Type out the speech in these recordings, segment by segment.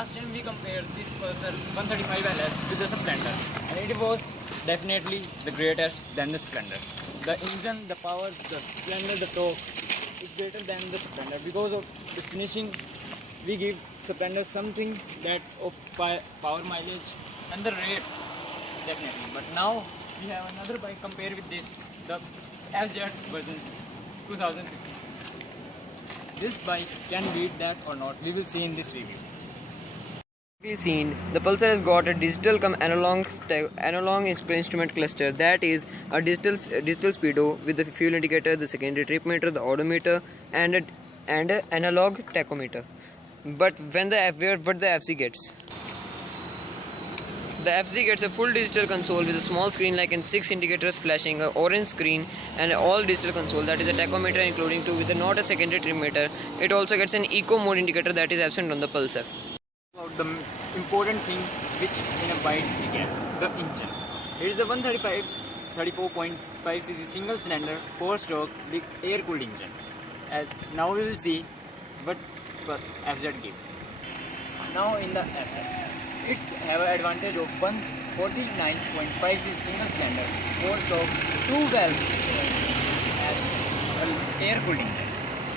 last time we compared this Pulsar 135 LS with the Splendor, and it was definitely the greatest than the Splendor. The engine, the power, the Splendor, the torque is greater than the Splendor. Because of the finishing, we give Splendor something that of power mileage and the rate definitely. But now we have another bike compared with this, the FZ version 2015. This bike can beat that or not, we will see in this review. We've seen the Pulsar has got a digital analog instrument cluster, that is a digital speedo with the fuel indicator, the secondary trip meter, the odometer, and an analog tachometer. But what the FZ gets? The FZ gets a full digital console with a small screen like in 6 indicators flashing, an orange screen, and all digital console, that is a tachometer including 2 with not a secondary trip meter. It also gets an eco mode indicator that is absent on the Pulsar. About the important thing which in a bike we get, the engine. It is a 34.5cc single cylinder 4-stroke big air cooled engine. And now we will see what FZ gives. Now in the FZ, it's have an advantage of 149.5cc single cylinder 4-stroke 2-valve as air cooled engine,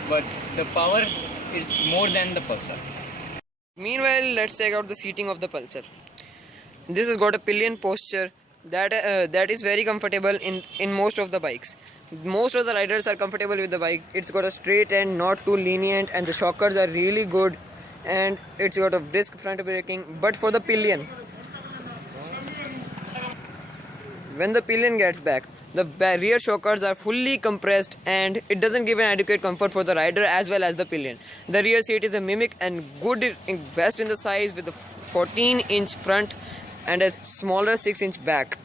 but the power is more than the Pulsar. Meanwhile, let's check out the seating of the Pulsar. This has got a pillion posture that is very comfortable in most of the bikes. Most of the riders are comfortable with the bike. It's got a straight end, not too lenient, and the shockers are really good, and it's got a disc front braking. But for the pillion, when the pillion gets back, the rear shockers are fully compressed and it doesn't give an adequate comfort for the rider as well as the pillion. The rear seat is a mimic and best in the size with a 14-inch front and a smaller 6-inch back.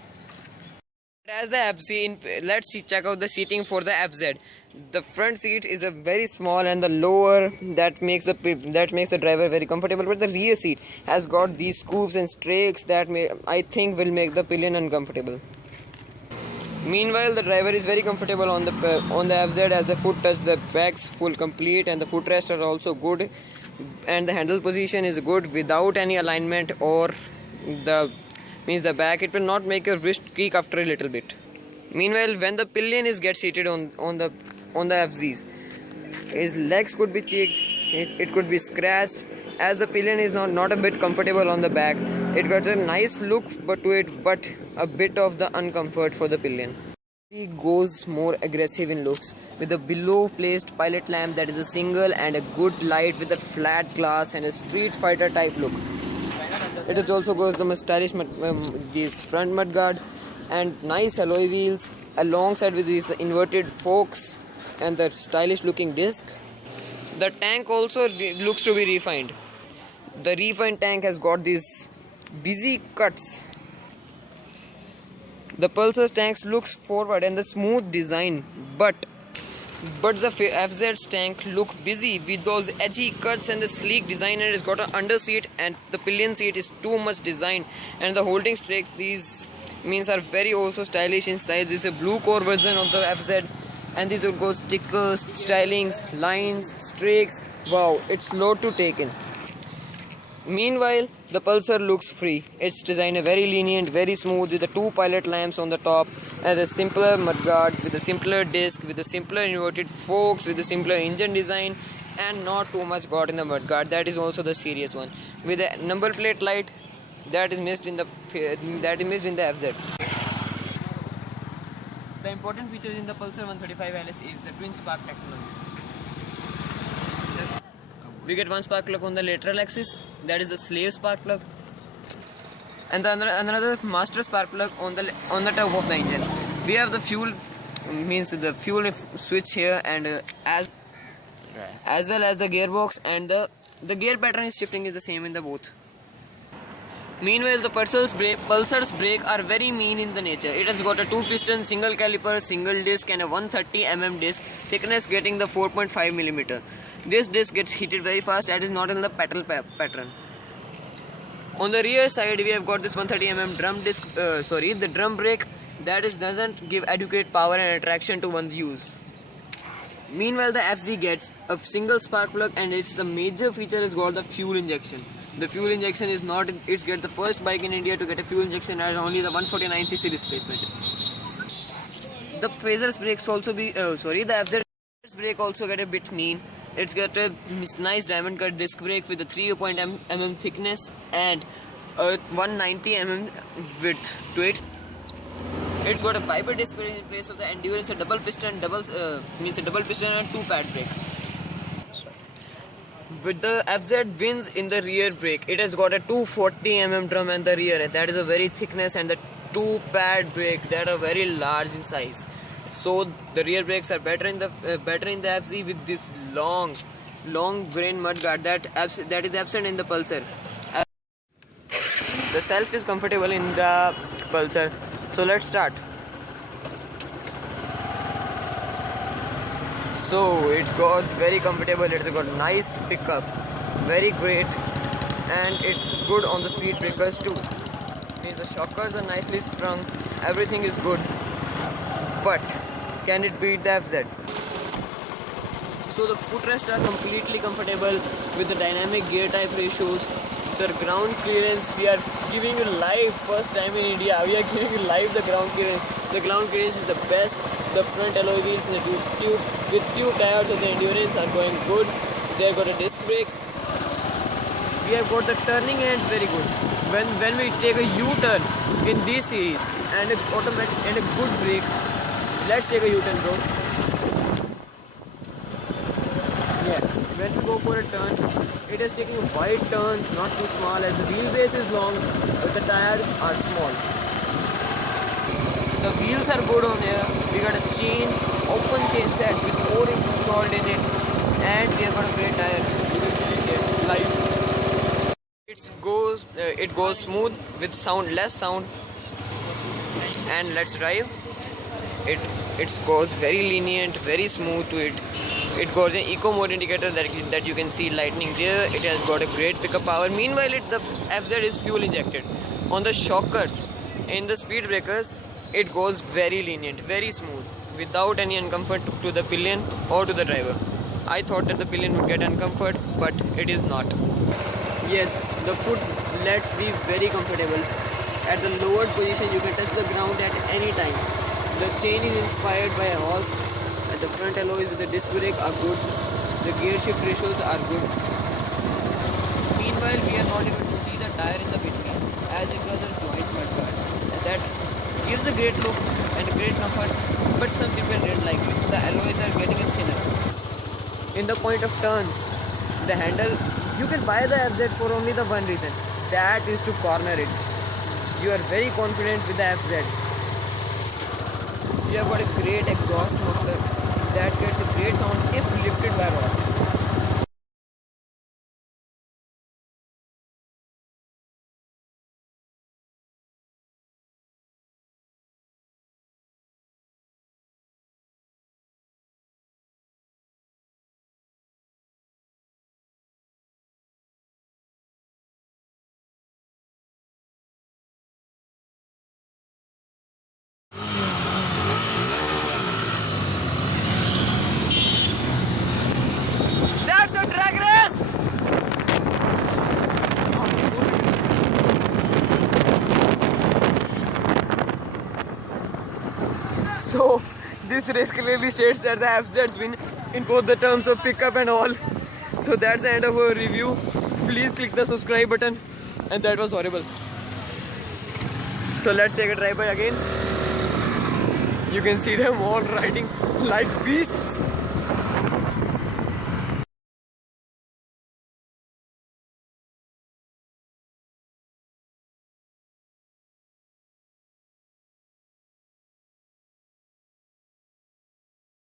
As the FZ, let's check out the seating for the FZ. The front seat is a very small and the lower that makes the driver very comfortable, but the rear seat has got these scoops and strakes that I think will make the pillion uncomfortable. Meanwhile, the driver is very comfortable on the FZ as the foot touch the back's full complete and the footrests are also good, and the handle position is good without any alignment or the back. It will not make your wrist creak after a little bit. Meanwhile, when the pillion gets seated on the FZs, his legs could be checked, it could be scratched, as the pillion is not a bit comfortable on the back. It got a nice look but a bit of the uncomfort for the pillion. He goes more aggressive in looks with a below placed pilot lamp that is a single and a good light with a flat glass and a Street Fighter type look. It also goes the stylish these front mudguard and nice alloy wheels alongside with these inverted forks and the stylish looking disc. The tank also looks to be refined. The refined tank has got these busy cuts. The Pulsar's tanks looks forward and the smooth design, but the FZ's tank look busy with those edgy cuts and the sleek design, and it's got an under seat and the pillion seat is too much designed, and the holding strakes are very also stylish in style. This is a blue core version of the FZ, and these will go stickers, stylings, lines, strakes. Wow, it's load to take in. Meanwhile, the Pulsar looks free. It's designed very lenient, very smooth with the 2 pilot lamps on the top and a simpler mudguard with a simpler disc, with a simpler inverted forks, with a simpler engine design, and not too much got in the mudguard. That is also the serious one. With a number plate light that is missed in the FZ. The important features in the Pulsar 135 LS is the twin spark technology. We get one spark plug on the lateral axis, that is the slave spark plug, and another master spark plug on the top of the engine. We have the fuel switch here, and as well as the gearbox, and the gear pattern shifting is the same in the both. Meanwhile, the Pulsar's brake are very mean in the nature. It has got a 2-piston single caliper single disc and a 130 mm disc, thickness getting the 4.5 mm. This disc gets heated very fast, that is not in the petal pattern. On the rear side, we have got this 130 mm drum disc, the drum brake that doesn't give adequate power and attraction to one's use. Meanwhile, the FZ gets a single spark plug, and its the major feature is got the fuel injection. The fuel injection is not. It's get the first bike in India to get a fuel injection as only the 149cc displacement. The Phaser's brakes also be. The FZ's brake also get a bit mean. It's got a nice diamond cut disc brake with a 3.0 mm thickness and a 190 mm width to it. It's got a Piper disc brake in place of the Endurance, a double piston and two pad brake. With the FZ wins in the rear brake, it has got a 240 mm drum and the rear. That is a very thickness, and the two pad brake that are very large in size. So the rear brakes are better in the FZ with this long grain mud guard that is absent in the Pulsar. The self is comfortable in the Pulsar. So let's start. So it goes very comfortable. It's got nice pickup, very great, and it's good on the speed breakers too. The shockers are nicely sprung. Everything is good. But can it beat the FZ? So the footrests are completely comfortable with the dynamic gear type ratios. The ground clearance, we are giving you live first time in India. We are giving you live the ground clearance. The ground clearance is the best. The front alloy wheels and the tube tires of the Endurance are going good. They have got a disc brake. We have got the turning hands very good. When we take a U-turn in this series and it's automatic and a good brake. Let's take a U-turn, bro. Yeah. When we go for a turn, it is taking wide turns, not too small, as the wheelbase is long, but the tires are small. The wheels are good on here. We got a open chain set with 4 inch installed in it, and we have got a great tire. You can see it here live. It goes smooth with less sound, and let's drive. It goes very lenient, very smooth to it. It goes an eco mode indicator that you can see lightning there. It has got a great pickup power. Meanwhile, the FZ is fuel injected. On the shockers, in the speed breakers, it goes very lenient, very smooth, without any uncomfort to the pillion or to the driver. I thought that the pillion would get uncomfort, but it is not. Yes, the foot lets be very comfortable. At the lowered position, you can touch the ground at any time. The chain is inspired by a horse, and the front alloys with the disc brake are good. The gear shift ratios are good. Meanwhile, we are not able to see the tire in the between, as it was a joint mud guard. And that gives a great look and a great comfort, but some people didn't like it. The alloys are getting thinner. In the point of turns, the handle, you can buy the FZ for only the one reason, that is to corner it. You are very confident with the FZ. You have got a great exhaust muffler that gets a great sound if lifted by rods. That's a drag race! So, this race clearly states that the FZs win in both the terms of pickup and all. So that's the end of our review. Please click the subscribe button. And that was horrible. So let's take a drive by again. You can see them all riding like beasts.